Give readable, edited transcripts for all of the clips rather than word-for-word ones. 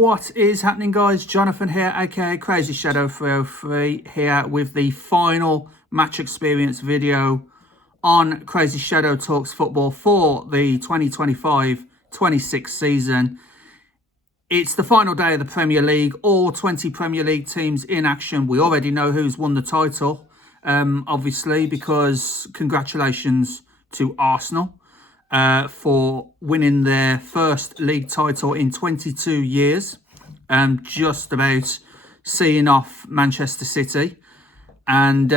What is happening, guys? Jonathan here, aka CrazyShadow 303, here with the final match experience video on CrazyShadow Talks Football for the 2025-26 season. It's the final day of the Premier League, all 20 Premier League teams in action. We already know who's won the title, obviously, because congratulations to Arsenal for winning their first league title in 22 years, just about seeing off Manchester City. And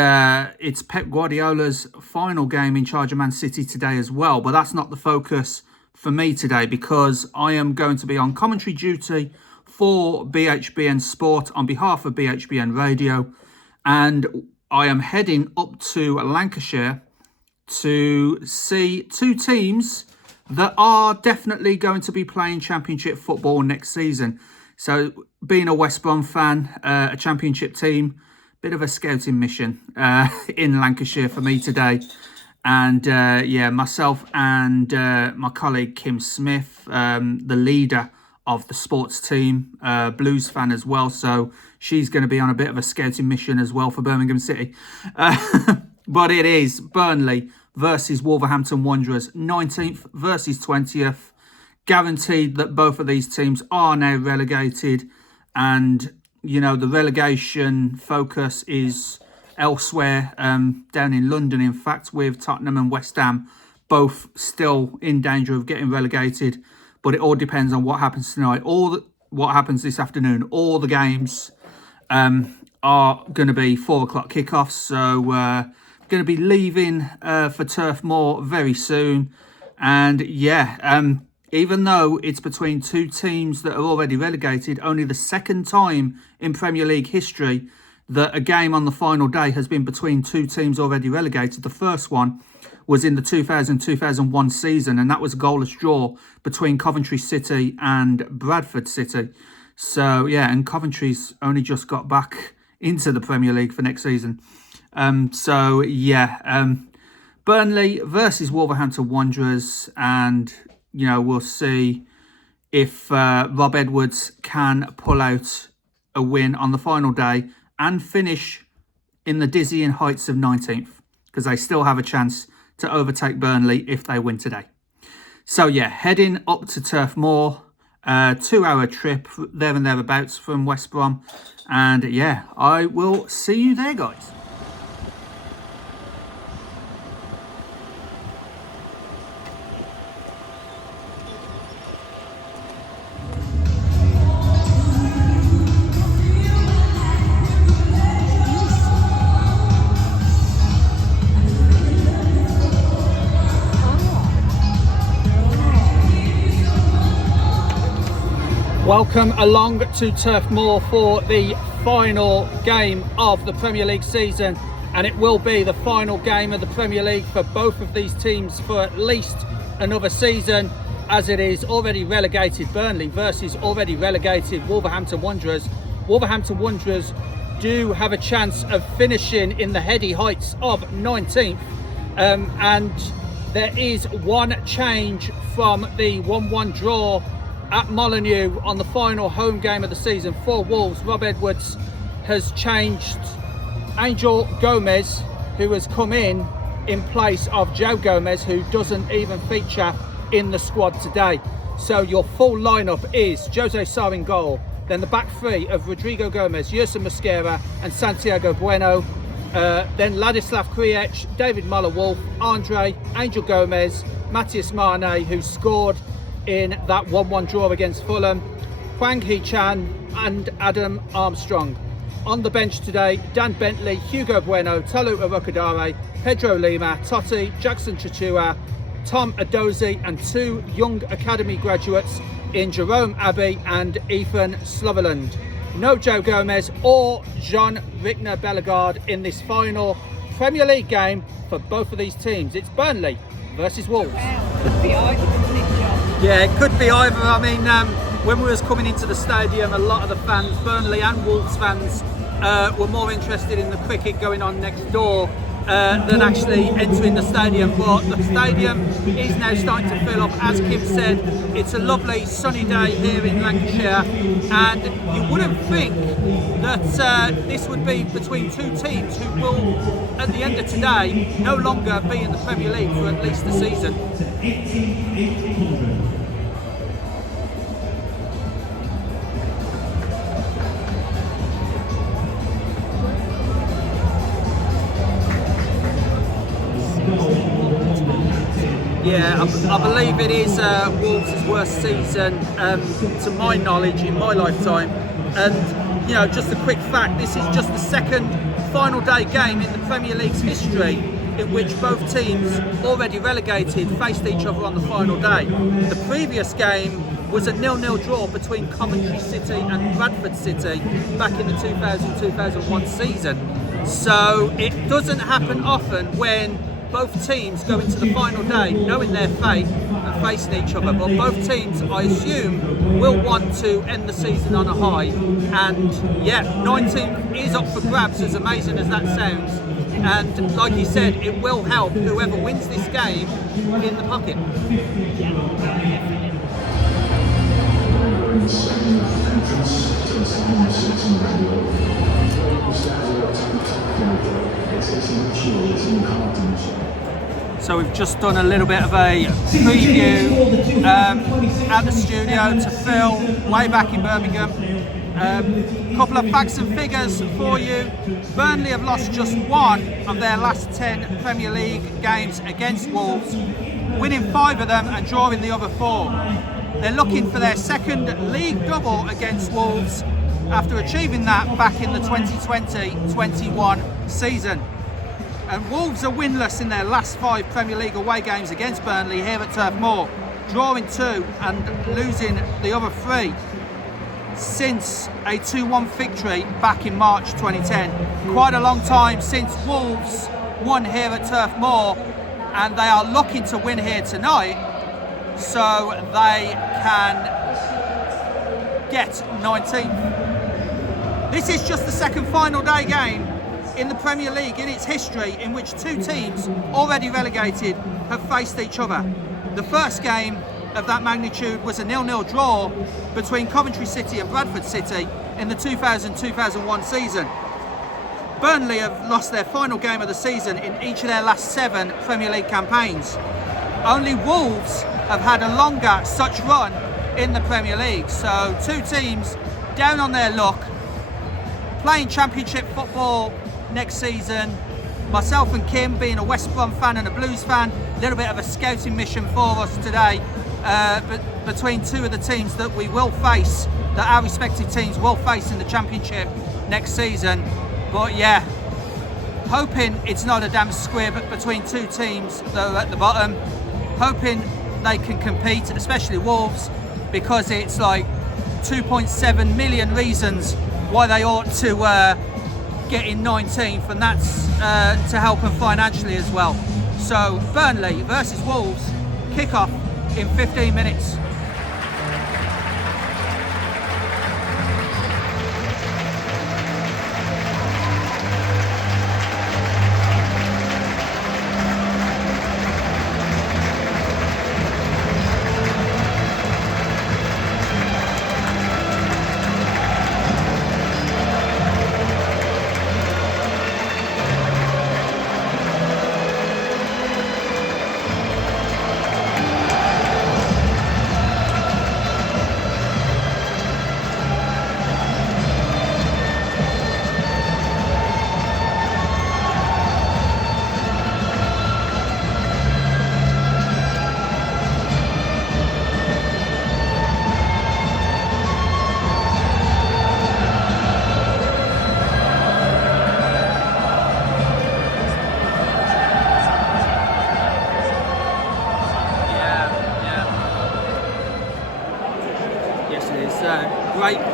it's Pep Guardiola's final game in charge of Man City today as well. But that's not the focus for me today, because I am going to be on commentary duty for BHBN Sport on behalf of BHBN Radio. And I am heading up to Lancashire to see two teams that are definitely going to be playing Championship football next season. So being a West Brom fan, a Championship team, bit of a scouting mission in Lancashire for me today. And yeah, myself and my colleague Kim Smith, the leader of the sports team, Blues fan as well. So she's going to be on a bit of a scouting mission as well for Birmingham City. But it is Burnley versus Wolverhampton Wanderers, 19th versus 20th. Guaranteed that both of these teams are now relegated. And, you know, the relegation focus is elsewhere, down in London, in fact, with Tottenham and West Ham both still in danger of getting relegated. But it all depends on what happens tonight, what happens this afternoon. All the games are going to be 4 o'clock kickoffs. So going to be leaving for Turf Moor very soon. And yeah, even though it's between two teams that are already relegated, only the second time in Premier League history that a game on the final day has been between two teams already relegated. The first one was in the 2000-2001 season, and that was a goalless draw between Coventry City and Bradford City. So yeah, and Coventry's only just got back into the Premier League for next season. So yeah, Burnley versus Wolverhampton Wanderers, and you know, we'll see if Rob Edwards can pull out a win on the final day and finish in the dizzying heights of 19th, because they still have a chance to overtake Burnley if they win today. So yeah, heading up to Turf Moor, 2-hour trip there and thereabouts from West Brom, and yeah, I will see you there, guys. Welcome along to Turf Moor for the final game of the Premier League season, and it will be the final game of the Premier League for both of these teams for at least another season, as it is already relegated Burnley versus already relegated Wolverhampton Wanderers. Wolverhampton Wanderers do have a chance of finishing in the heady heights of 19th, and there is one change from the 1-1 draw at Molineux on the final home game of the season for Wolves. Rob Edwards has changed Angel Gomez, who has come in place of Joe Gomez, who doesn't even feature in the squad today. So your full lineup is Jose Sarr in goal, then the back three of Rodrigo Gomez, Yerson Mosquera and Santiago Bueno, then Ladislav Krejci, David Muller-Wolf, Andre, Angel Gomez, Matthias Mane, who scored in that 1-1 draw against Fulham, Hwang Hee-chan and Adam Armstrong. On the bench today, Dan Bentley, Hugo Bueno, Talu Arokadare, Pedro Lima, Totti, Jackson Chichua, Tom Adozie, and two young academy graduates in Jerome Abbey and Ethan Slotherland. No Joe Gomez or Jean Rickner Bellegarde in this final Premier League game for both of these teams. It's Burnley versus Wolves. Yeah, it could be either. I mean, when we was coming into the stadium, a lot of the fans, Burnley and Wolves fans, were more interested in the cricket going on next door than actually entering the stadium. But the stadium is now starting to fill up. As Kim said, it's a lovely sunny day here in Lancashire, and you wouldn't think that this would be between two teams who will, at the end of today, no longer be in the Premier League for at least the season. Yeah, I believe it is Wolves' worst season, to my knowledge, in my lifetime. And, you know, just a quick fact, this is just the second final day game in the Premier League's history in which both teams, already relegated, faced each other on the final day. The previous game was a 0-0 draw between Coventry City and Bradford City back in the 2000-2001 season. So it doesn't happen often when both teams go into the final day knowing their fate and facing each other, but both teams, I assume, will want to end the season on a high. And yeah, 19th is up for grabs, as amazing as that sounds, and like he said, it will help whoever wins this game in the pocket. So we've just done a little bit of a preview at the studio to Phil, way back in Birmingham. Couple of facts and figures for you. Burnley have lost just one of their last 10 Premier League games against Wolves, winning 5 of them and drawing the other 4. They're looking for their second league double against Wolves after achieving that back in the 2020-21 season. And Wolves are winless in their last 5 Premier League away games against Burnley here at Turf Moor, drawing 2 and losing the other 3 since a 2-1 victory back in March 2010. Quite a long time since Wolves won here at Turf Moor, and they are looking to win here tonight so they can get 19th. This is just the second final day game in the Premier League in its history in which 2 teams already relegated have faced each other. The first game of that magnitude was a 0-0 draw between Coventry City and Bradford City in the 2000-2001 season. Burnley have lost their final game of the season in each of their last 7 Premier League campaigns. Only Wolves have had a longer such run in the Premier League. So 2 teams down on their luck, playing Championship football next season. Myself and Kim, being a West Brom fan and a Blues fan, a little bit of a scouting mission for us today, but between 2 of the teams that we will face, that our respective teams will face in the Championship next season. But yeah, hoping it's not a damn squib between 2 teams that are at the bottom, hoping they can compete, especially Wolves, because it's like 2.7 million reasons why they ought to get in 19th, and that's to help them financially as well. So Burnley versus Wolves, kick-off in 15 minutes.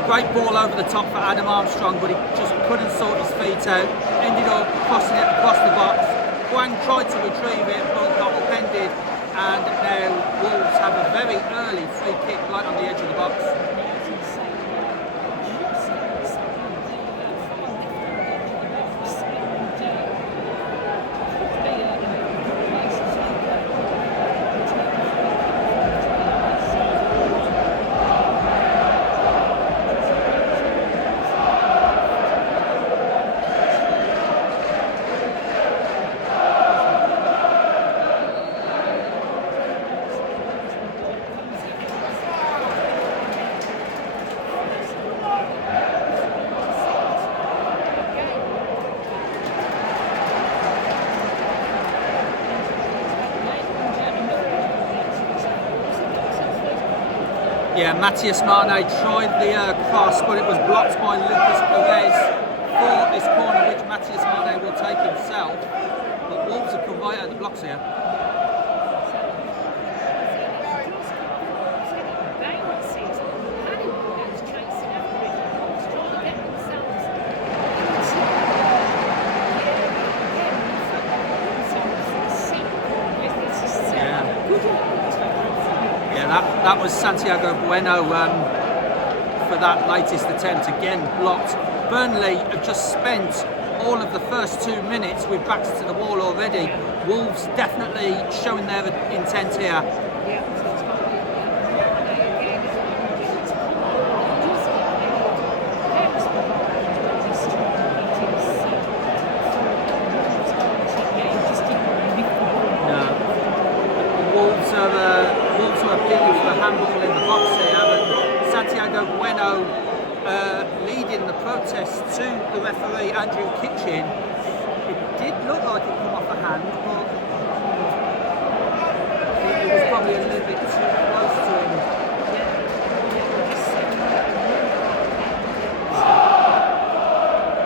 Great ball over the top for Adam Armstrong, but he just couldn't sort his feet out. Ended up crossing it across the box. Hwang tried to retrieve it, but got upended, and now Wolves have a very early free kick right on the edge of the box. Yeah, Matthias Mane tried the cross, but it was blocked by Lucas Perez for this corner, which Matthias Mane will take himself. But Wolves have come right out of the blocks here. That was Santiago Bueno for that latest attempt, again blocked. Burnley have just spent all of the first 2 minutes with backs to the wall already. Wolves definitely showing their intent here. Handball in the box here, and Santiago Bueno leading the protest to the referee Andrew Kitchen. It did look like it come off a hand, but it was probably a little bit too close to him.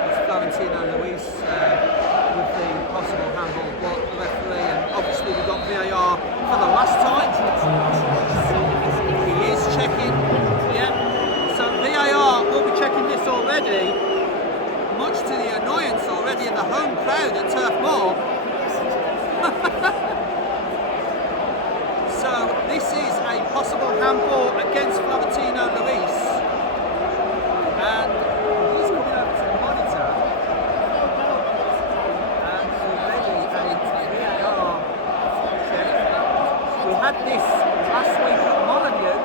It's Florentino Luis with the possible handball, but the referee, and obviously we got VAR for the last time. Checking, yeah. So VAR will be checking this already, much to the annoyance already of the home crowd at Turf Moor. So this is a possible handball against Florentino Luis, and he's coming over to the monitor, and already a VAR check. We had this last week at Molyneux.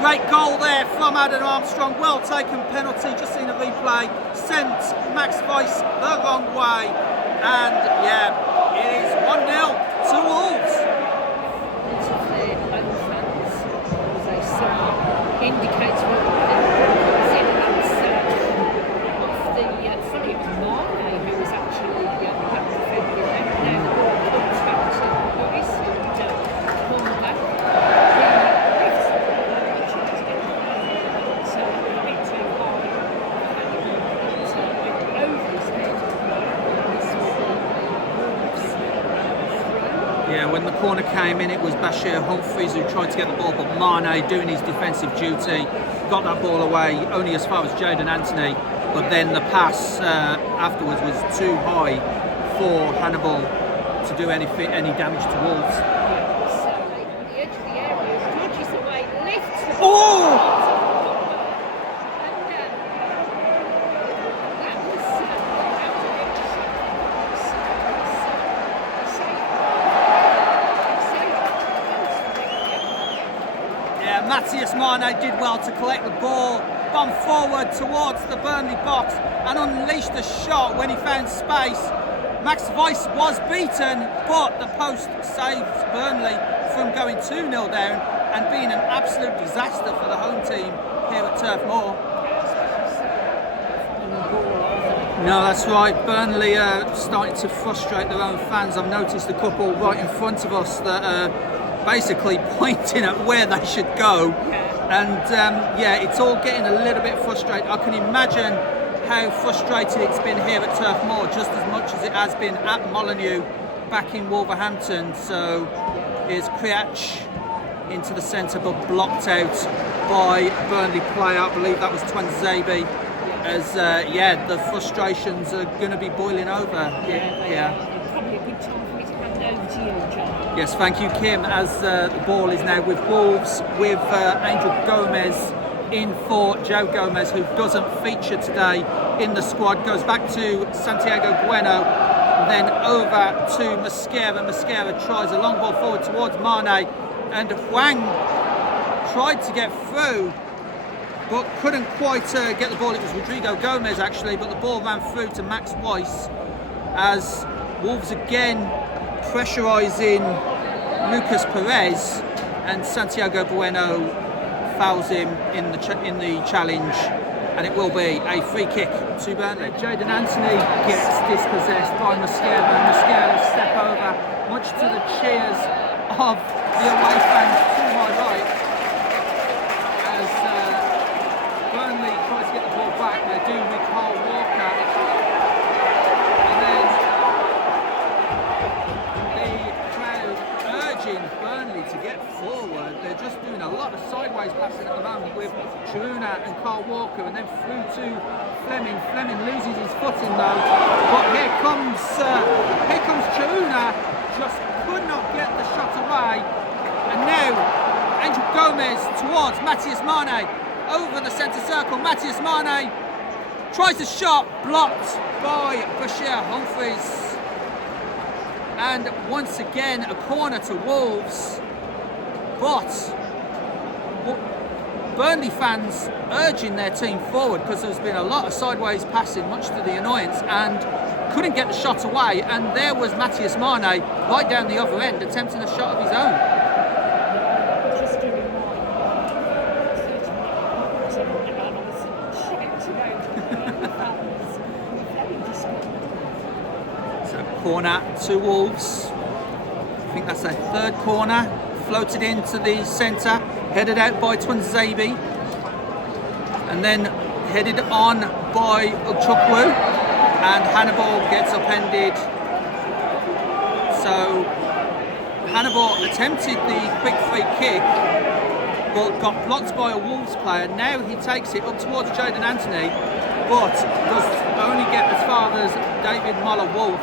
Great goal there from Adam Armstrong, well taken penalty, just seen a replay, sent Max Weiss the wrong way, and yeah, it is 1-0 to Wolves. Indicates what funny, it was Mane who was actually back defending them. Now the ball comes back to Lewis and come back. Yeah, when the corner came in, it was Bashir Humphreys who tried to get the ball, but Mane, doing his defensive duty, got that ball away only as far as Jadon Anthony, but then the pass afterwards was too high for Hannibal to do any damage to Wolves. The edge of the area, dodges away, lifts. Oh! Yeah, Matthias Mane did well to collect the ball, bomb forward towards the Burnley box and unleashed a shot when he found space. Max Weiss was beaten, but the post saved Burnley from going 2-0 down and being an absolute disaster for the home team here at Turf Moor. No, that's right. Burnley are starting to frustrate their own fans. I've noticed a couple right in front of us that are basically pointing at where they should go. And yeah, it's all getting a little bit frustrated. I can imagine how frustrated it's been here at Turf Moor, just as much as it has been at Molineux back in Wolverhampton. So here's Clarets into the centre, but blocked out by Burnley player. I believe that was Twanzebe. As yeah, the frustrations are going to be boiling over. Yeah. Probably a good time for me to hand over to you, John. Yes, thank you, Kim. As the ball is now with Wolves, with Angel Gomez in for Joe Gomez, who doesn't feature today in the squad. Goes back to Santiago Bueno, then over to Mosquera. Mosquera tries a long ball forward towards Mane, and Huang tried to get through, but couldn't quite get the ball. It was Rodrigo Gomez actually, but the ball ran through to Max Weiss as Wolves again pressurising Lucas Perez, and Santiago Bueno fouls him in the challenge, and it will be a free kick to Burnley. Jadon Anthony gets dispossessed by Mosquera, and Mosquera step over, much to the cheers of the away fans to my right, as Burnley tries to get the ball back. They do with Carl Walker, and then the crowd urging Burnley to get forward. They're just doing a lot of sideways passing at the moment with Chiruna and Carl Walker, and then through to Fleming. Fleming loses his footing though, but here comes Chiruna, just could not get the shot away, and now Angel Gomez towards Matthias Mane. Over the centre circle, Matthias Mane tries a shot, blocked by Bashir Humphreys. And once again, a corner to Wolves. But Burnley fans urging their team forward, because there's been a lot of sideways passing, much to the annoyance, and couldn't get the shot away. And there was Matthias Mane right down the other end, attempting a shot of his own. Corner to Wolves. I think that's their third corner. Floated into the centre, headed out by Twanzebe, and then headed on by Uchukwu, and Hannibal gets upended. So Hannibal attempted the quick free kick, but got blocked by a Wolves player. Now he takes it up towards Jadon Anthony, but does only get as far as David Muller-Wolf.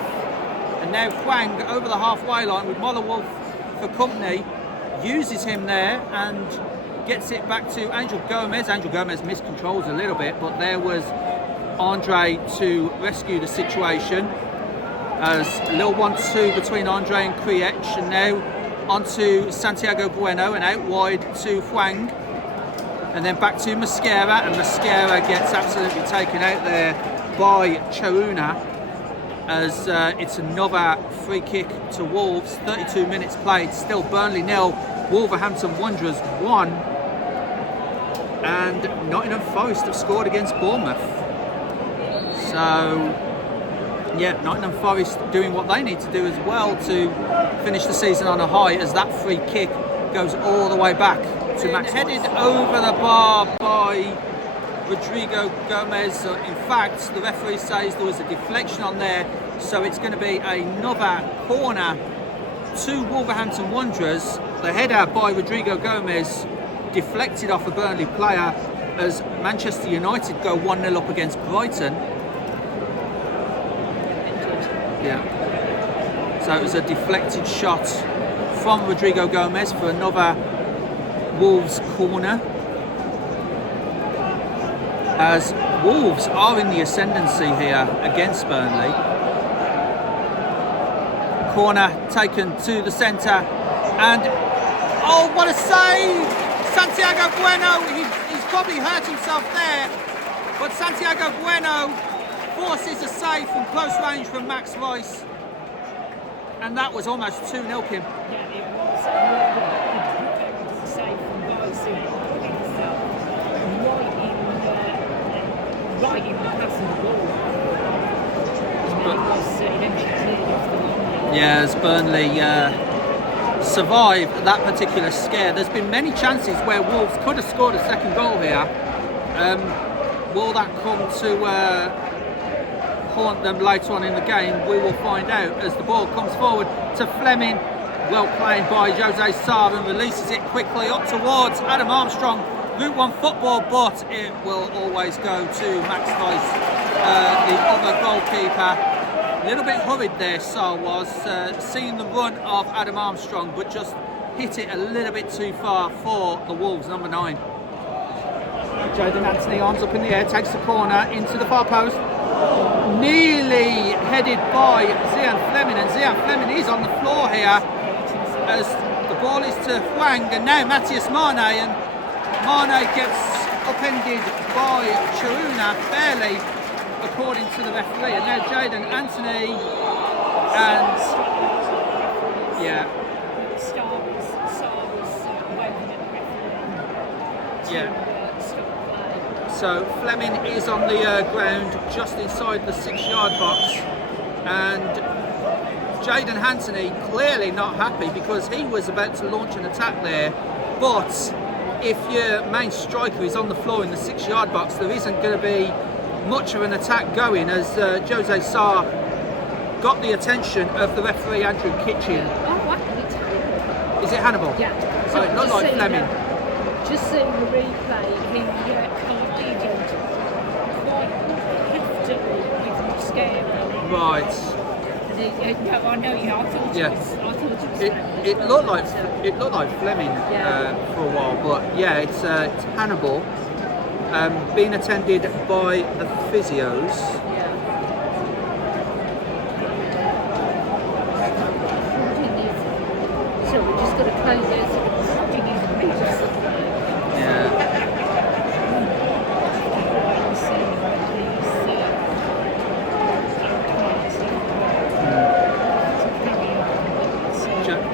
And now Huang over the halfway line with Muller-Wolf for company, uses him there and gets it back to Angel Gomez. Angel Gomez miscontrols a little bit, but there was Andre to rescue the situation. As a little 1-2 between Andre and Clarets, and now onto Santiago Bueno and out wide to Huang, and then back to Mosquera, and Mosquera gets absolutely taken out there by Chiruna, as it's another free kick to Wolves. 32 minutes played, still Burnley 0, Wolverhampton Wanderers 1, and Nottingham Forest have scored against Bournemouth. So yeah, Nottingham Forest doing what they need to do as well to finish the season on a high, as that free kick goes all the way back to Max. Headed over the bar by Rodrigo Gomez. In fact, the referee says there was a deflection on there, so it's going to be another corner to Wolverhampton Wanderers. The header by Rodrigo Gomez deflected off a Burnley player, as Manchester United go 1-0 up against Brighton. Yeah. So it was a deflected shot from Rodrigo Gomez for another Wolves corner, as Wolves are in the ascendancy here against Burnley. Corner taken to the centre, and oh, what a save! Santiago Bueno, he's probably hurt himself there, but Santiago Bueno forces a save from close range from Max Rice, and that was almost 2-0, Kim. Yeah, it was a save from Rice, who put himself right in the pass of the ball. And it was eventually cleared off the line. Yeah, as Burnley survive that particular scare. There's been many chances where Wolves could have scored a second goal here. Will that come to haunt them later on in the game? We will find out as the ball comes forward to Fleming. Well played by Jose Sarr and releases it quickly up towards Adam Armstrong. Route 1 football, but it will always go to Max Rice, the other goalkeeper. A little bit hurried there, Sarr was, seeing the run of Adam Armstrong, but just hit it a little bit too far for the Wolves, number 9. Jadon Anthony, arms up in the air, takes the corner into the far post. Nearly headed by Zian Fleming, and Zian Fleming is on the floor here as the ball is to Hwang, and now Matthias Mane, and Mane gets upended by Chiruna, barely, according to the referee. And now Jadon Anthony, and yeah. Sarr was waving at the referee. Yeah. Stop play. So Fleming is on the ground just inside the 6-yard box, and Jadon Anthony clearly not happy because he was about to launch an attack there, but if your main striker is on the floor in the 6-yard box, there isn't going to be much of an attack going, as Jose Sarr got the attention of the referee Andrew Kitchen. Oh, what? It's Hannibal. Is it Hannibal? Yeah. So it looked like Fleming. Just seeing the replay, he carded quite heftily with Mascara. Right. No, I know, yeah, I thought Yeah. it was It looked like Fleming for a while, but yeah, it's Hannibal, being attended by the physios. So we just got to close this.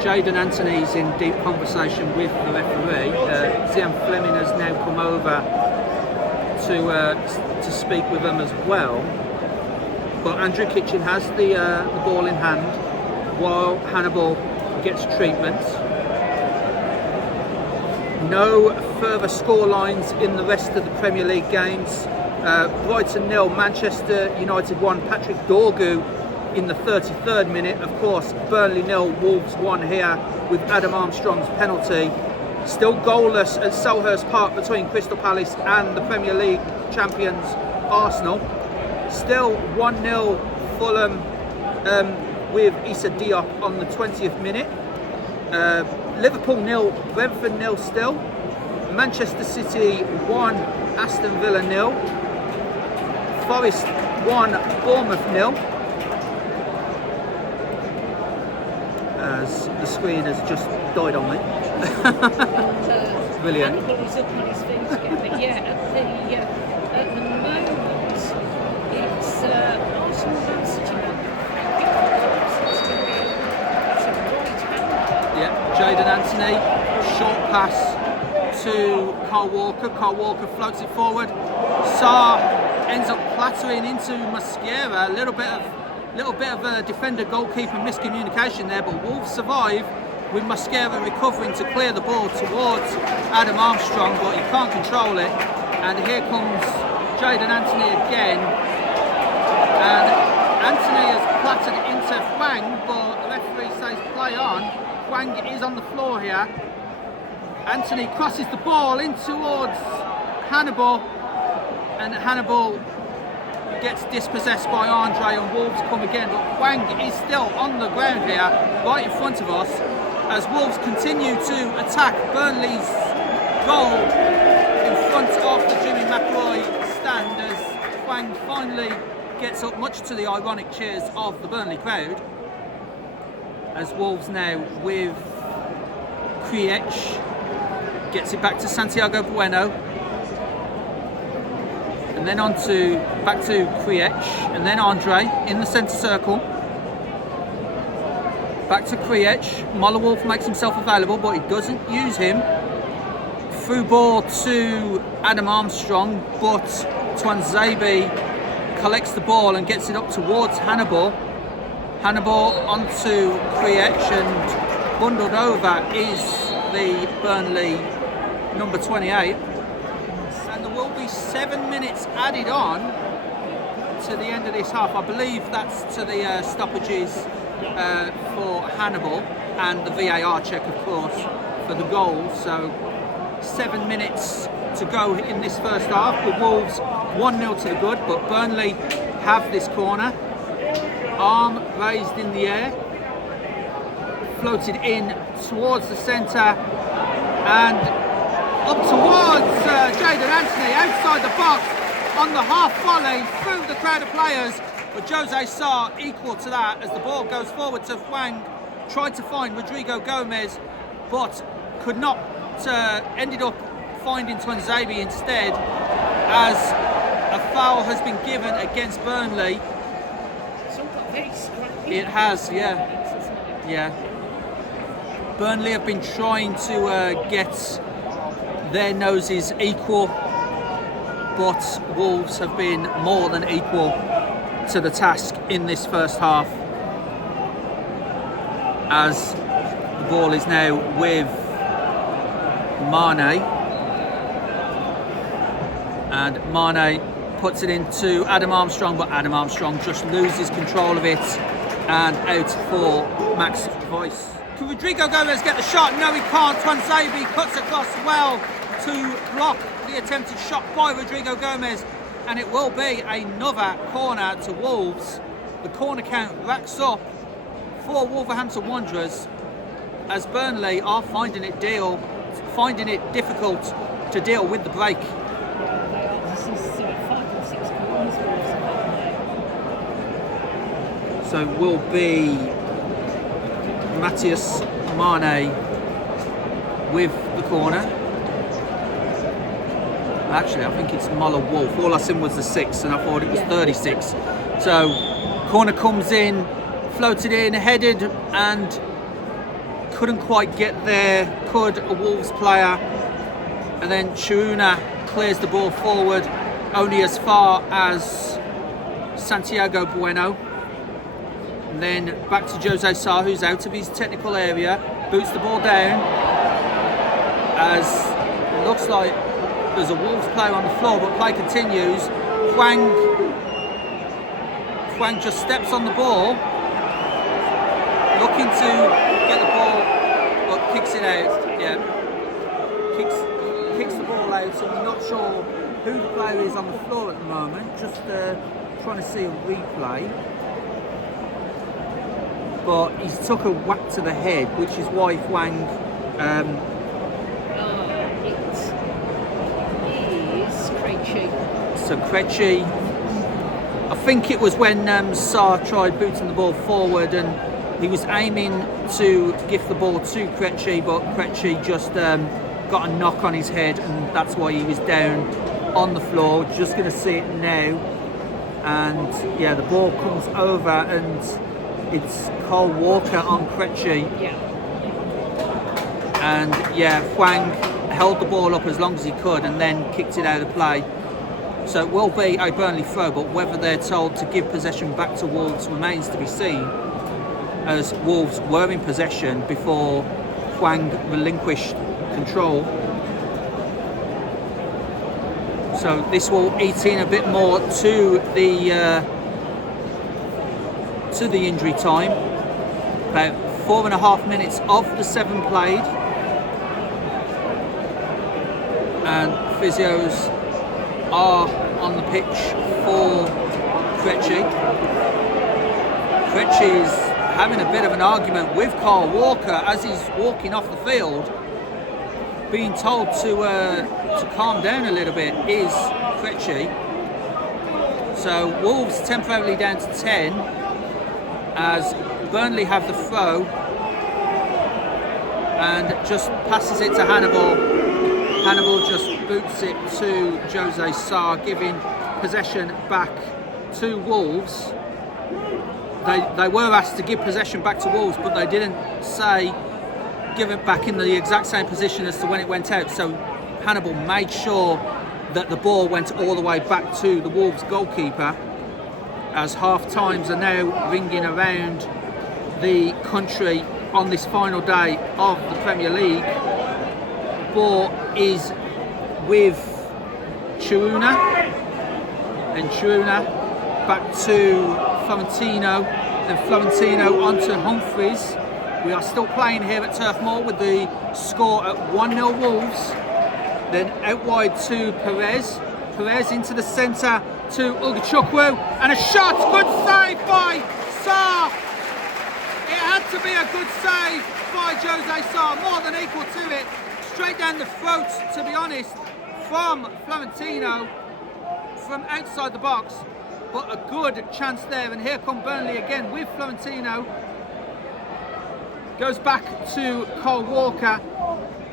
Jadon Anthony's in deep conversation with the referee. Zian Fleming has now come over to speak with them as well. But Andrew Kitchen has the ball in hand while Hannibal gets treatment. No further score lines in the rest of the Premier League games. Brighton 0, Manchester United 1, Patrick Dorgu in the 33rd minute. Of course, Burnley 0, Wolves 1 here with Adam Armstrong's penalty. Still goalless at Selhurst Park between Crystal Palace and the Premier League champions Arsenal. Still 1-0 Fulham with Issa Diop on the 20th minute. Liverpool 0, Brentford 0 still. Manchester City 1, Aston Villa 0. Forest 1, Bournemouth 0. As the screen has just died on me. Brilliant. Hannibal is up on his feet again, but yeah, at the moment, it's Arsenal Man City. Yeah, Jadon Anthony, short pass to Carl Walker. Carl Walker floats it forward. Sarr ends up clattering into Mascara. A little bit of a defender-goalkeeper miscommunication there, but Wolves survive with Mascara recovering to clear the ball towards Adam Armstrong, but he can't control it. And here comes Jadon Anthony again. And Anthony has clattered into Hwang, but the referee says play on. Hwang is on the floor here. Anthony crosses the ball in towards Hannibal, and Hannibal gets dispossessed by Andre, and Wolves come again, but Hwang is still on the ground here, right in front of us, as Wolves continue to attack Burnley's goal in front of the Jimmy McRoy stand, as Hwang finally gets up, much to the ironic cheers of the Burnley crowd, as Wolves now with Clarets Gets it back to Santiago Bueno. And then back to Clarets. And then Andre in the centre circle. Back to Clarets. Wolf makes himself available, but he doesn't use him. Through ball to Adam Armstrong, but Tuanzebe collects the ball and gets it up towards Hannibal. Hannibal onto Clarets, and bundled over is the Burnley number 28. And there will be 7 minutes added on to the end of this half. I believe that's to the stoppages for Hannibal and the VAR check, of course, for the goal. So 7 minutes to go in this first half. The Wolves 1-0 to the good, but Burnley have this corner. Arm raised in the air, floated in towards the centre, and up towards Jadon Anthony outside the box on the half volley through the crowd of players. But Jose Sarr equal to that as the ball goes forward to Hwang. Tried to find Rodrigo Gomez, but could not. Ended up finding Tuanzebe instead, as a foul has been given against Burnley. It has, yeah. Burnley have been trying to get their noses equal, but Wolves have been more than equal to the task in this first half, as the ball is now with Mane, and Mane puts it into Adam Armstrong, but Adam Armstrong just loses control of it, and out for Max Voice. Can Rodrigo Gomez get the shot? No, he can't. Tuanzebe cuts across well to block the attempted shot by Rodrigo Gomez, and it will be another corner to Wolves. The corner count racks up for Wolverhampton Wanderers, as Burnley are finding it difficult to deal with the break. This is 5 or 6 corners. So it will be Matthias Mane with the corner. Actually, I think it's Muller Wolf. All I seen was the 6, and I thought it was 36. So corner comes in, floated in, headed, and couldn't quite get there. Could a Wolves player, and then Chiruna clears the ball forward only as far as Santiago Bueno, and then back to Jose Sarr, who's out of his technical area, boots the ball down, as it looks like there's a Wolves player on the floor, but play continues. Hwang just steps on the ball, looking to get the ball, but kicks it out. Yeah, kicks the ball out, so we're not sure who the player is on the floor at the moment. Just trying to see a replay, but he's took a whack to the head, which is why Hwang. It is Krejci. So Krejci, I think it was when Sarr tried booting the ball forward, and he was aiming to give the ball to Krejci, but Krejci just got a knock on his head, and that's why he was down on the floor. Just going to see it now, and yeah, the ball comes over, and it's Kyle Walker on Krejci. Yeah. And yeah, Hwang held the ball up as long as he could, and then kicked it out of play. So it will be a Burnley throw, but whether they're told to give possession back to Wolves remains to be seen, as Wolves were in possession before Hwang relinquished control. So this will eat in a bit more to the injury time. About 4.5 minutes of the 7 played, and physios are on the pitch for Krejci. Krejci is having a bit of an argument with Kyle Walker as he's walking off the field. Being told to calm down a little bit is Krejci. So Wolves temporarily down to 10 as Burnley have the throw and just passes it to Hannibal. Hannibal just boots it to Jose Sarr, giving possession back to Wolves. They were asked to give possession back to Wolves, but they didn't say give it back in the exact same position as to when it went out. So Hannibal made sure that the ball went all the way back to the Wolves goalkeeper, as half times are now ringing around the country on this final day of the Premier League. Ball is with Chiruna, and Chiruna back to Florentino, then Florentino onto Humphreys. We are still playing here at Turf Moor with the score at 1-0 Wolves. Then out wide to Perez. Perez into the centre to Ugachukwu, and a shot, good save by Sarr. It had to be a good save by Jose Sarr, more than equal to it. Straight down the throat, to be honest, from Florentino, from outside the box, but a good chance there. And here come Burnley again with Florentino. Goes back to Cole Walker,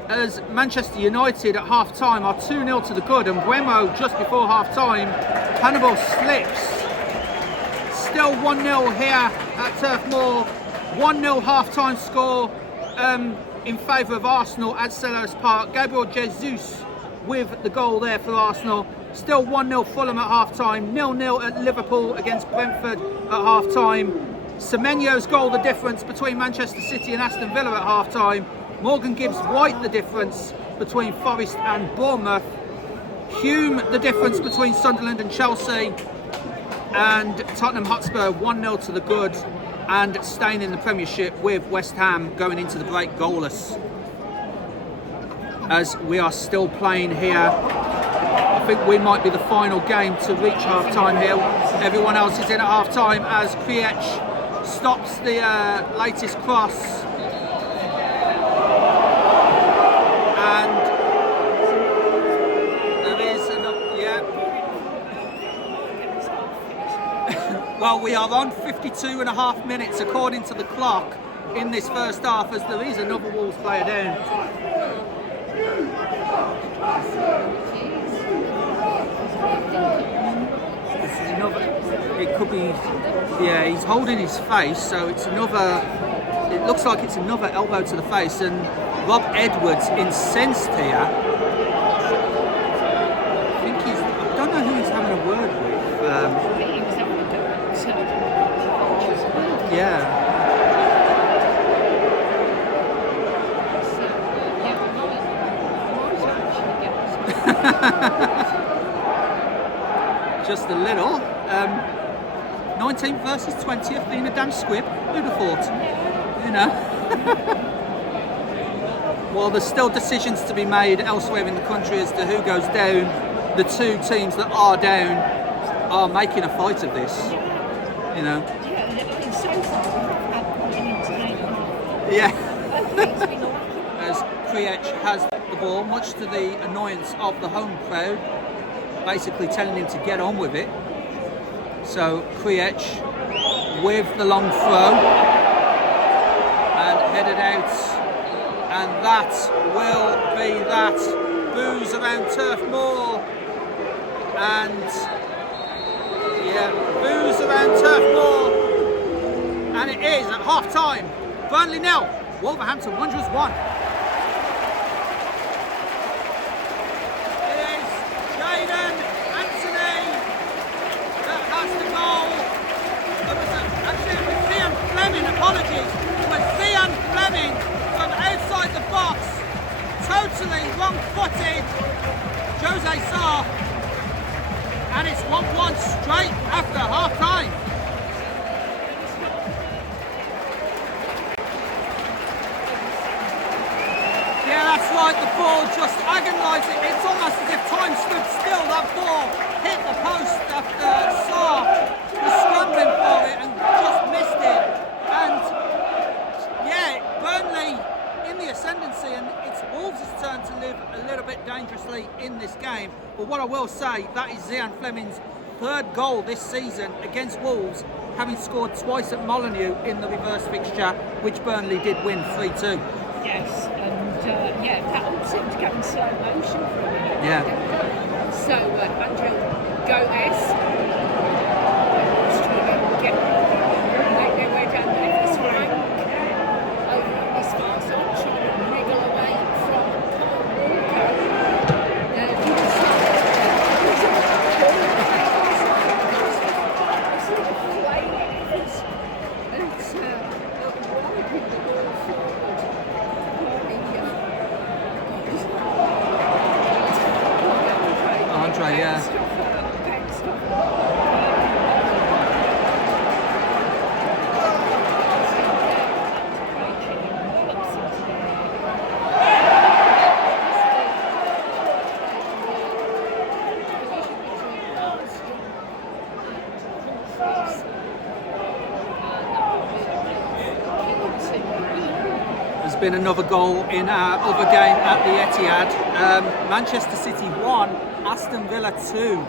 as Manchester United at half-time are 2-0 to the good, and Buemo just before half-time. Hannibal slips. Still 1-0 here at Turf Moor. 1-0 half-time score in favour of Arsenal at Selhurst Park. Gabriel Jesus with the goal there for Arsenal. Still 1-0 Fulham at half-time. 0-0 at Liverpool against Brentford at half-time. Semenyo's goal the difference between Manchester City and Aston Villa at half-time. Morgan Gibbs White the difference between Forest and Bournemouth. Hume the difference between Sunderland and Chelsea. And Tottenham Hotspur 1-0 to the good, and staying in the Premiership with West Ham going into the break goalless. As we are still playing here, I think we might be the final game to reach half-time here. Everyone else is in at half-time as Kriech stops the latest cross. And there is another, yeah. Well, we are on 52.5 minutes according to the clock in this first half, as there is another Wolves player down. This is another, it could be, yeah, he's holding his face, so it's another, it looks like it's another elbow to the face, and Rob Edwards incensed here. I think he's, I don't know who he's having a word with. Yeah. Just a little. 19th versus 20th being a damn squib. Who'd have thought? You know. Well, there's still decisions to be made elsewhere in the country as to who goes down. The two teams that are down are making a fight of this. You know. Yeah. As Kriech has the ball, much to the annoyance of the home crowd, basically telling him to get on with it. So Kriech with the long throw and headed out, and that will be that. Boos around Turf Moor, and yeah, boos around Turf Moor, and it is at half time. Burnley 0, Wolverhampton Wanderers 1. Apologies, with Zian Fleming from outside the box, totally wrong-footed Jose Sarr, and it's 1-1 straight after half-time. Yeah, that's right, the ball just agonising. It's almost as if time stood still. That ball hit the post after Sarr was scrambling for it and just missed it. And yeah, Burnley in the ascendancy, and it's Wolves' turn to live a little bit dangerously in this game. But what I will say, that is Zian Fleming's third goal this season against Wolves, having scored twice at Molineux in the reverse fixture, which Burnley did win 3-2. Yes, and yeah, that all seemed to go in slow motion Yeah. So Andrew Gomez is trying to make their way down the left flank over on this far side, trying to wriggle away from Kyle Walker. Andre, yeah. There's been another goal in our other game at the Etihad. Manchester City 1, Aston Villa 2.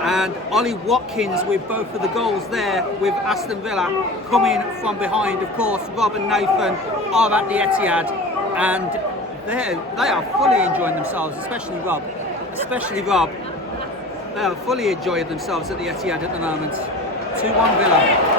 And Ollie Watkins with both of the goals there, with Aston Villa coming from behind. Of course, Rob and Nathan are at the Etihad, and they are fully enjoying themselves, especially Rob. They are fully enjoying themselves at the Etihad at the moment. 2-1 Villa.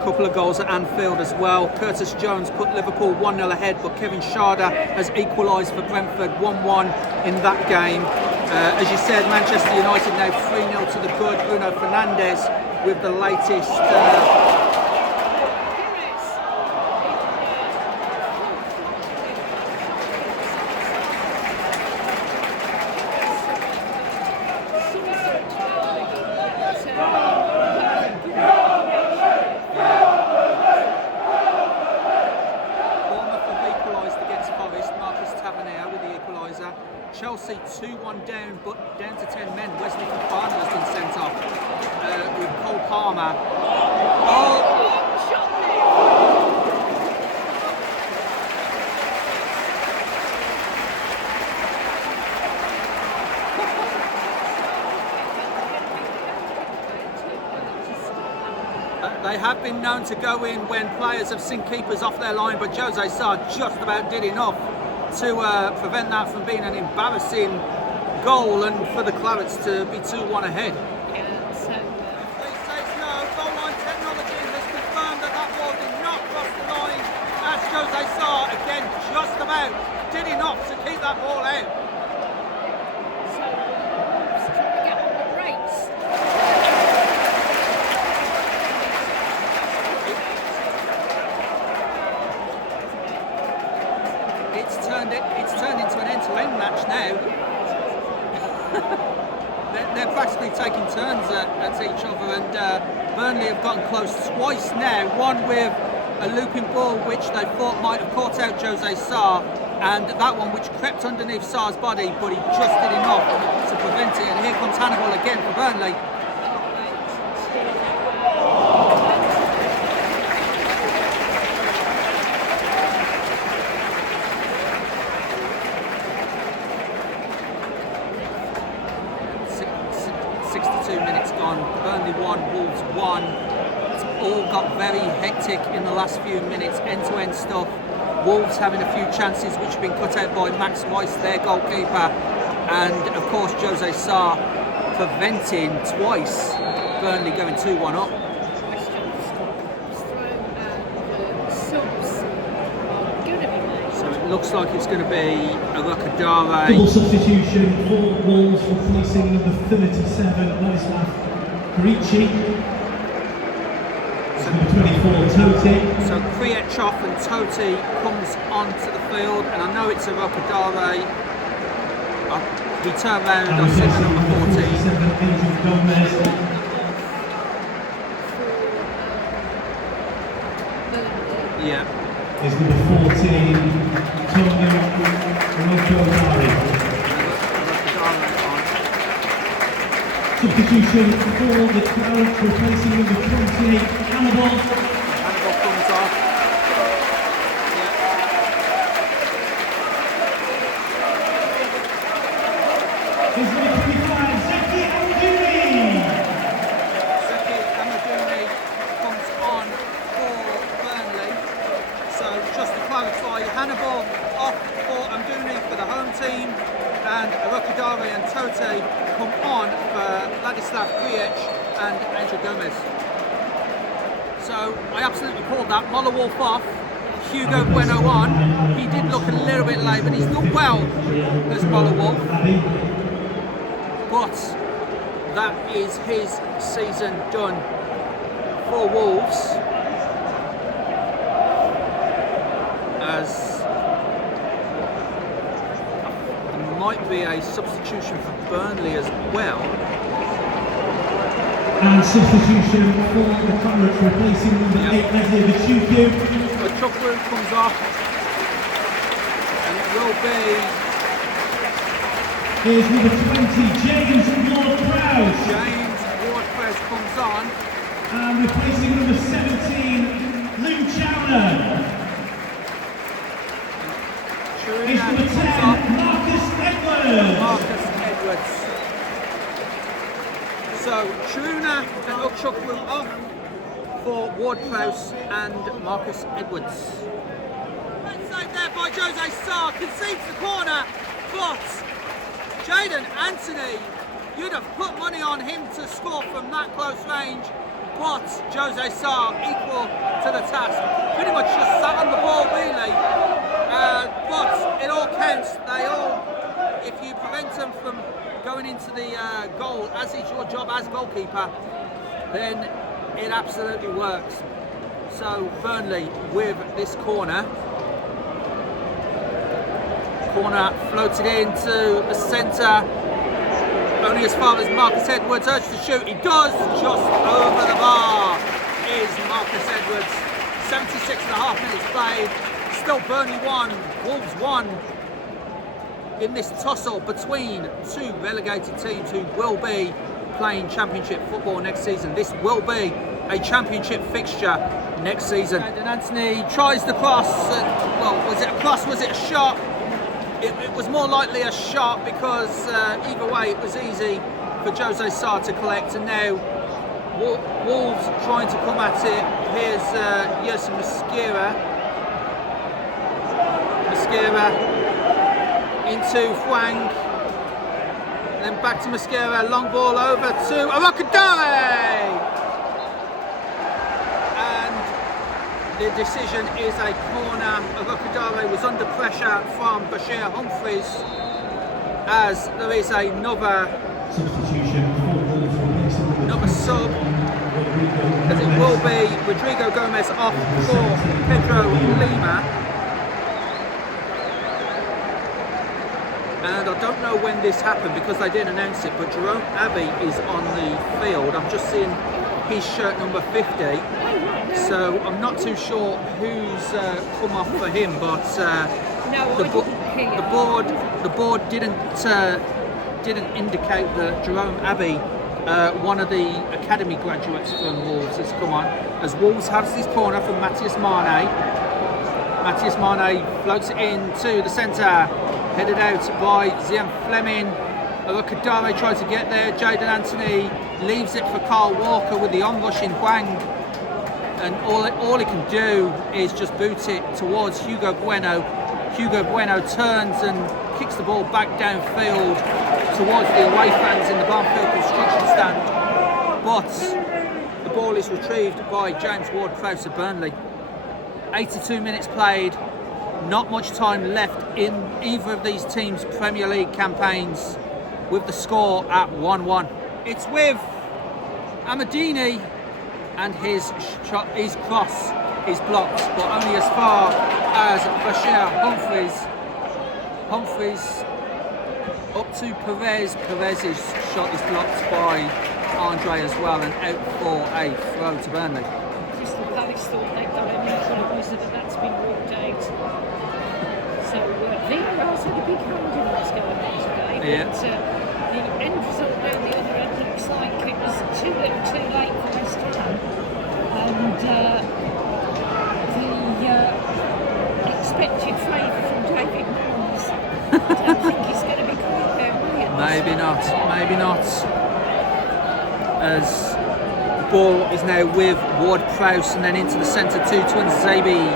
Couple of goals at Anfield as well. Curtis Jones put Liverpool 1-0 ahead, but Kevin Schade has equalised for Brentford 1-1 in that game. As you said, Manchester United now 3-0 to the good. Bruno Fernandes with the latest Chelsea 2-1 down, but down to 10 men. Wesley Fofana has been sent off with Cole Palmer. They have been known to go in when players have seen keepers off their line, but Jose Sarr just about did enough to prevent that from being an embarrassing goal and for the Clarets to be 2-1 ahead. Referee says no. Goal line technology has confirmed that ball did not cross the line, as Jose Sarr again just about did enough to keep that ball out. So trying to get on the brakes. It's turned into an end-to-end match now. they're practically taking turns at each other, and Burnley have gotten close twice now. One with a looping ball which they thought might have caught out Jose Sarr, and that one which crept underneath Sarr's body, but he just did enough to prevent it. And here comes Hannibal again for Burnley. 62 minutes gone. Burnley 1, Wolves 1. It's all got very hectic in the last few minutes, end-to-end stuff. Wolves having a few chances which have been cut out by Max Rice, their goalkeeper, and of course Jose Sarr preventing twice Burnley going 2-1 up. So it looks like it's going to be a Rocadare. Double substitution for Wolves, replacing number 37, Ladislav Karici. Number 24, Totti. So Krejcikov and Totti comes onto the field, and I know it's a Rocadare. He turned round and I said number 14. Yeah. Is number 14, Antonio Rocadare. Substitution for the Clarets, replacing number 28, Hannibal. Hannibal comes off. is number 25, Zeki Amaduni. Zeki Amaduni comes on for Burnley. So just to clarify, Hannibal off for Amdouni for the home team, and Rokadari and Tote come on for Ladislav Kriec and Angel Gomez. So I absolutely called that. Moller Wolf off, Hugo Bueno on. He did look a little bit late, but he's done well as Moller Wolf. But that is his season done for Wolves. As there might be a substitution for Burnley as well. And substitution for the Clarets, replacing number 8, Leslie Vichuku. A Chukwu comes off, and it will be Here's number 20, James Ward-Prowse. James Ward-Prowse comes on. And replacing number 17, Lou Chowner. Here's number 10, Marcus Edwards. Marcus Edwards. So Truna and Ukchukwu off for Ward-Prowse and Marcus Edwards. Saved there by Jose Sarr, concedes the corner, but Jaden Anthony, you'd have put money on him to score from that close range, but Jose Sarr equal to the task. Pretty much just sat on the ball really, but it all counts. They all, if you prevent them from going into the goal, as is your job as goalkeeper, then it absolutely works. So Burnley with this corner floated into the centre, only as far as Marcus Edwards urged to shoot. He does, just over the bar is Marcus Edwards. 76.5 minutes played, still Burnley 1, Wolves 1. In this tussle between two relegated teams who will be playing Championship football next season. This will be a Championship fixture next season. And Anthony tries the cross. Well, was it a cross? Was it a shot? It was more likely a shot, because either way it was easy for Jose Sarr to collect. And now Wolves trying to come at it. Here's Yersin Mosquera into Huang, then back to Mosquera, long ball over to Arokadare, and the decision is a corner. Arokadare was under pressure from Bashir Humphreys, as there is another Substitution for sub, as it will be Rodrigo Gomez off for Pedro Lima. And I don't know when this happened because they didn't announce it, but Jerome Abbey is on the field. I'm just seeing his shirt number 50, so I'm not too sure who's come off for him. But the board didn't indicate that Jerome Abbey, one of the academy graduates from Wolves, has come on. As Wolves has this corner from Matthias Mane. Matthias Mane floats it into the centre. Headed out by Zian Fleming. Kadare tries to get there. Jaden Anthony leaves it for Carl Walker with the onrush in Huang. And all he can do is just boot it towards Hugo Bueno. Hugo Bueno turns and kicks the ball back downfield towards the away fans in the Barnfield construction stand. But the ball is retrieved by James Ward-Prowse of Burnley. 82 minutes played. Not much time left in either of these teams' Premier League campaigns, with the score at 1-1. It's with Amadini, and his cross is blocked, but only as far as Bashir Humphreys up to Perez. Perez's shot is blocked by Andre as well, and out for a throw to Burnley. Crystal Palace thought they'd done anything, it was that that's been ruled out. So Villarreal's had a big hand in what's going on today, Yeah. but the end result down the other end looks like it was too little too late for West Ham, and the expected favour from David Moores, I don't think he's going to be quite there, will you? Maybe not. Maybe not. As the ball is now with Ward-Prowse and then into the centre to Tuanzebe.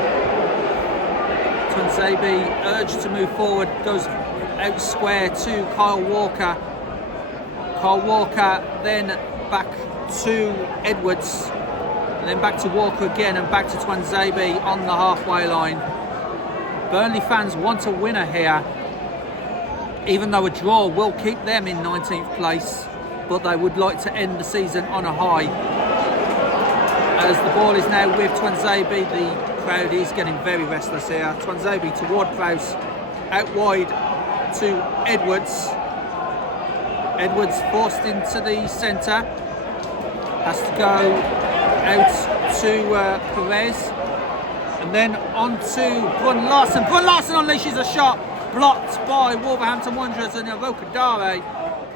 Tuanzebe urged to move forward, goes out square to Kyle Walker. Kyle Walker then back to Edwards. And then back to Walker again and back to Tuanzebe on the halfway line. Burnley fans want a winner here, even though a draw will keep them in 19th place, but they would like to end the season on a high. As the ball is now with Tuanzebe, the crowd is getting very restless here. Tuanzebe to Ward-Prowse, out wide to Edwards. Edwards forced into the centre, has to go out to Perez, and then on to Brun Larson. Brun Larson unleashes a shot, blocked by Wolverhampton Wanderers and Rokadare,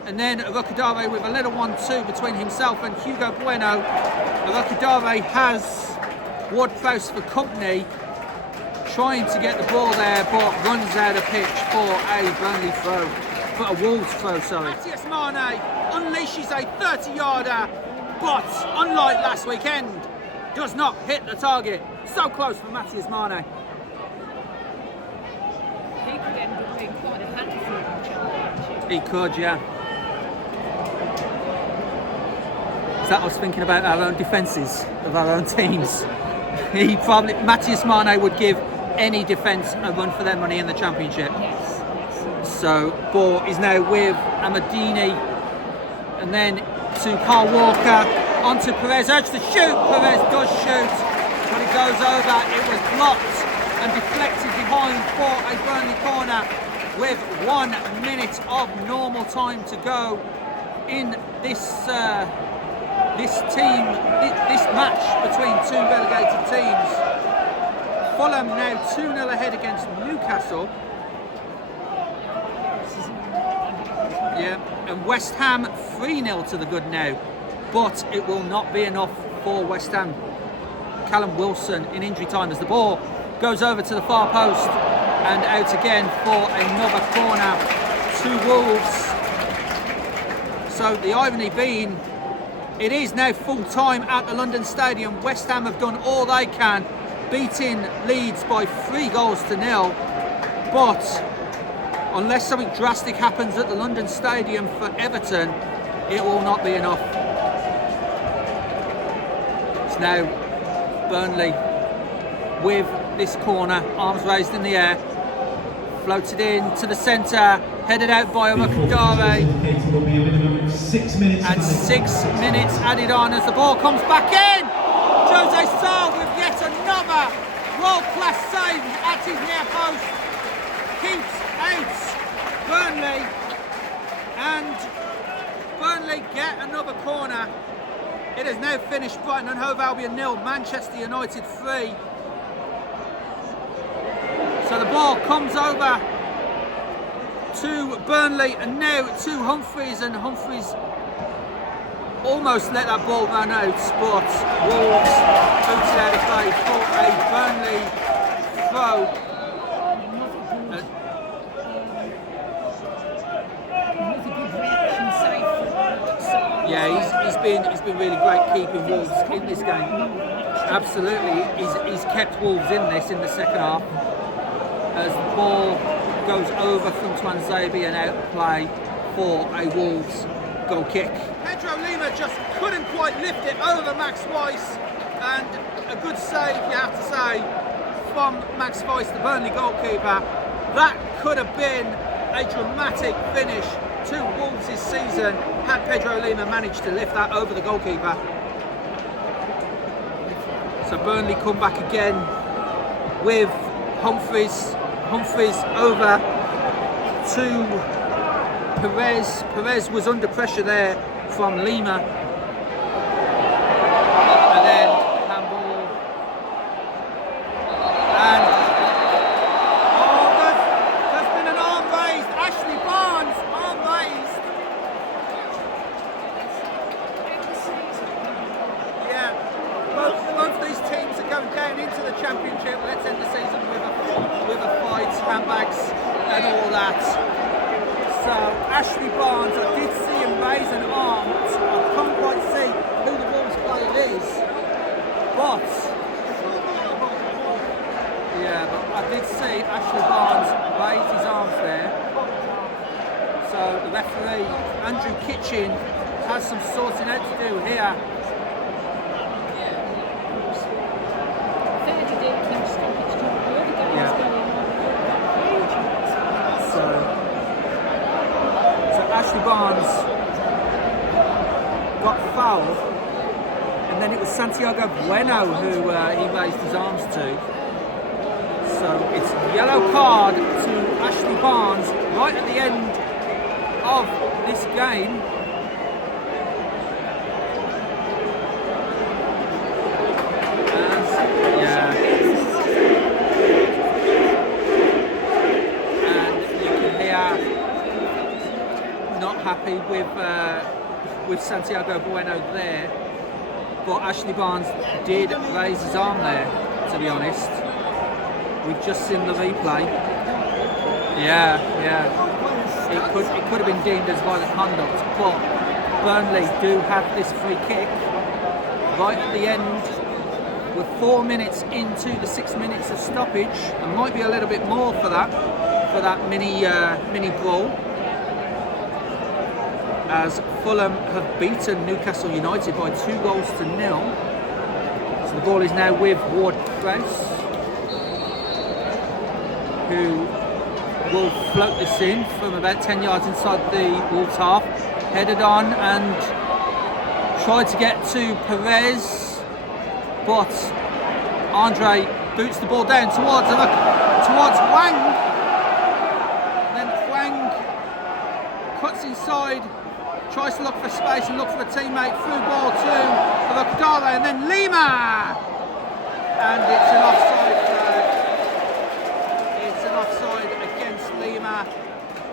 and then Rokadare with a little 1-2 between himself and Hugo Bueno. Rokadare has Ward-Prowse for company, trying to get the ball there, but runs out of pitch for a Burnley throw, for a Wolves throw, sorry. Matthias Mane unleashes a 30-yarder, but unlike last weekend, does not hit the target. So close for Matthias Mane. He could end up being quite a handful in the championship. He could, yeah. Is that us thinking about our own defences of our own teams? Matthias Mane would give any defence a run for their money in the championship. Yes. So ball is now with Amadini, and then to Carl Walker, onto Perez, urged to shoot. Perez does shoot, but it goes over. It was blocked and deflected behind for a Burnley corner with 1 minute of normal time to go in this match between two relegated teams. Fulham now 2-0 ahead against Newcastle. Yeah, and West Ham 3-0 to the good now, but it will not be enough for West Ham. Callum Wilson in injury time as the ball goes over to the far post and out again for another corner to Wolves. So the irony being, it is now full time at the London Stadium. West Ham have done all they can, beating Leeds by 3-0, but unless something drastic happens at the London Stadium for Everton, it will not be enough. It's now Burnley with this corner, arms raised in the air, floated in to the centre, headed out by Rokadare, and 6 minutes added on as the ball comes back in. Jose Sarr with yet another world-class save at his near post, keeps out Burnley, and Burnley get another corner. It has now finished Brighton and Hove Albion 0, Manchester United 3. So the ball comes over to Burnley and now to Humphreys, and Humphreys almost let that ball run out, but Wolves boots it out of play for a Burnley throw. Yeah, he's been really great keeping Wolves in this game. Absolutely, he's kept Wolves in this in the second half. As the ball goes over from Tuanzebe and out of play for a Wolves goal kick. Pedro Lima just couldn't quite lift it over Max Weiss, and a good save, you have to say, from Max Weiss, the Burnley goalkeeper. That could have been a dramatic finish to Wolves' season had Pedro Lima managed to lift that over the goalkeeper. So Burnley come back again with Humphreys over to Perez. Perez was under pressure there from Lima. And then handball. And there's been an arm raised. Ashley Barnes, arm raised. Yeah, both these teams are going down into the championship. Let's end the season with a fight, handbags and all that. So Ashley Barnes, I did see him raise an arm. I can't quite see who the Wolves player is, but yeah, but I did see Ashley Barnes raise his arms there. So the referee, Andrew Kitchen, has some sorting out to do here. Ashley Barnes got fouled, and then it was Santiago Bueno who he raised his arms to. So it's yellow card to Ashley Barnes right at the end of this game. Happy with Santiago Bueno there, but Ashley Barnes did raise his arm there, to be honest. We've just seen the replay. Yeah. It could have been deemed as violent conduct, but Burnley do have this free kick right at the end. We're 4 minutes into the 6 minutes of stoppage, and might be a little bit more for that mini brawl. As Fulham have beaten Newcastle United by 2-0. So the ball is now with Ward-Prowse, who will float this in from about 10 yards inside the Wolves half. Headed on and tried to get to Perez, but Andre boots the ball down towards Wang. Then Wang cuts inside, tries to look for space and look for a teammate, through ball to Rocadale, and then Lima! And it's an offside flag. It's an offside against Lima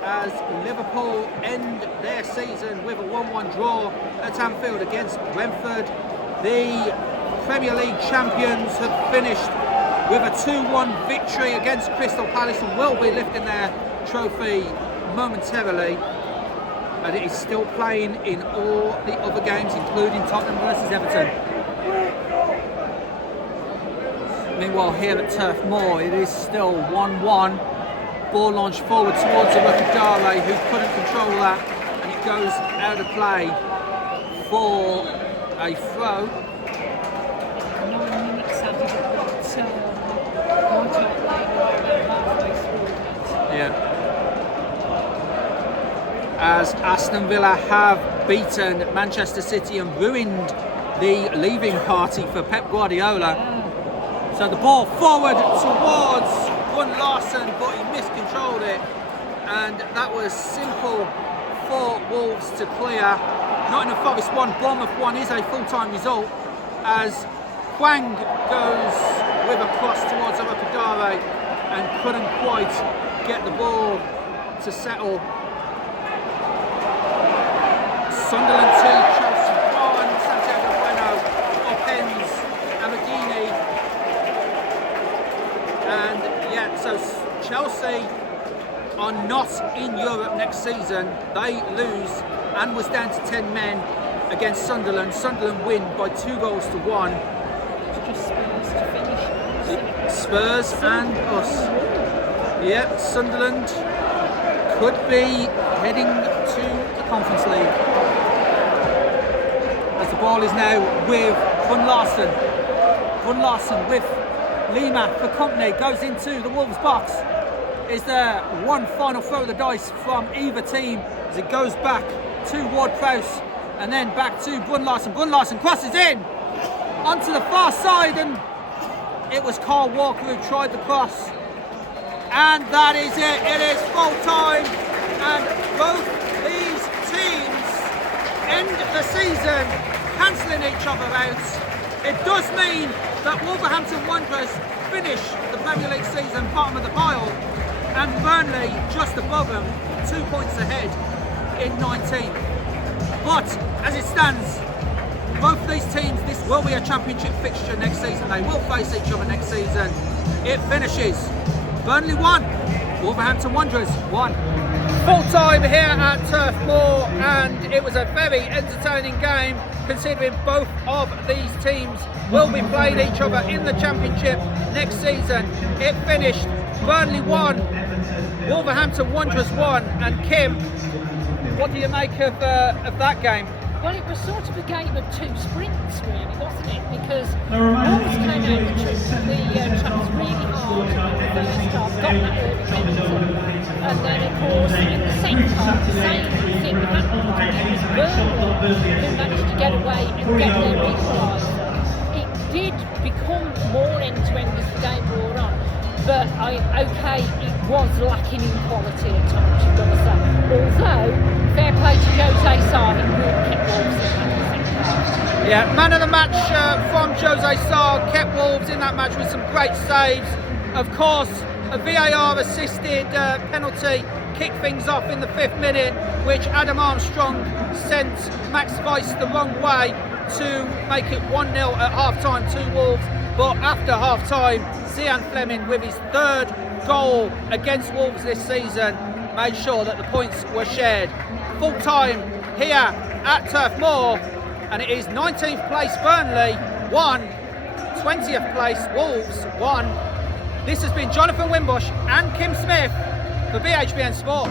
as Liverpool end their season with a 1-1 draw at Anfield against Brentford. The Premier League champions have finished with a 2-1 victory against Crystal Palace and will be lifting their trophy momentarily. And it is still playing in all the other games, including Tottenham versus Everton. Meanwhile, here at Turf Moor, it is still 1-1. Ball launched forward towards Rocadale, who couldn't control that, and it goes out of play for a throw. 9 minutes after Yeah. As Aston Villa have beaten Manchester City and ruined the leaving party for Pep Guardiola. So the ball forward towards Gunn Larson, but he miscontrolled it, and that was simple for Wolves to clear. Nottingham Forest 1, Bournemouth 1 is a full-time result, as Hwang goes with a cross towards Rocadale and couldn't quite get the ball to settle. Sunderland 2, Chelsea 1, Santiago Bueno upends Amadini. And yeah, so Chelsea are not in Europe next season. They lose and was down to 10 men against Sunderland. Sunderland win by 2-1. Spurs and us. Yep, Sunderland could be heading to the Conference League. As the ball is now with Gunn Larson. Gunn Larson with Lima for company, goes into the Wolves box. Is there one final throw of the dice from either team as it goes back to Ward-Prowse and then back to Gunn Larson. Gunn Larson crosses in onto the far side, and it was Carl Walker who tried the cross. And that is it. It is full time, and both these teams end the season cancelling each other out. It does mean that Wolverhampton Wanderers finish the Premier League season bottom of the pile, and Burnley just above them, 2 points ahead in 19th. But as it stands, both these teams, this will be a championship fixture next season. They will face each other next season. It finishes Burnley 1, Wolverhampton Wanderers 1. full time here at Turf Moor, and it was a very entertaining game considering both of these teams will be playing each other in the Championship next season. It finished Burnley 1, Wolverhampton Wanderers 1, and Kim, what do you make of that game? Well, it was sort of a game of two sprints, really, wasn't it? Because Wolves came out the tracks really hard in the first half, got that early penalty, and then, of course, in the second half, the same thing happened. It was Burnley who managed to get away and get their equaliser. It did become more end-to-end as the game wore on, but okay, it was lacking in quality at times, you've got to say. Although, fair play to Jose Sarr, he really kept Wolves in that second half. Yeah, man of the match from Jose Sarr, kept Wolves in that match with some great saves. Of course, a VAR assisted penalty kicked things off in the 5th minute, which Adam Armstrong sent Max Weiss the wrong way to make it 1-0 at half-time to Wolves. But after half-time, Zian Fleming, with his 3rd goal against Wolves this season, made sure that the points were shared. Full-time here at Turf Moor, and it is 19th place Burnley 1, 20th place Wolves 1. This has been Jonathan Wimbush and Kim Smith for BHBN Sport.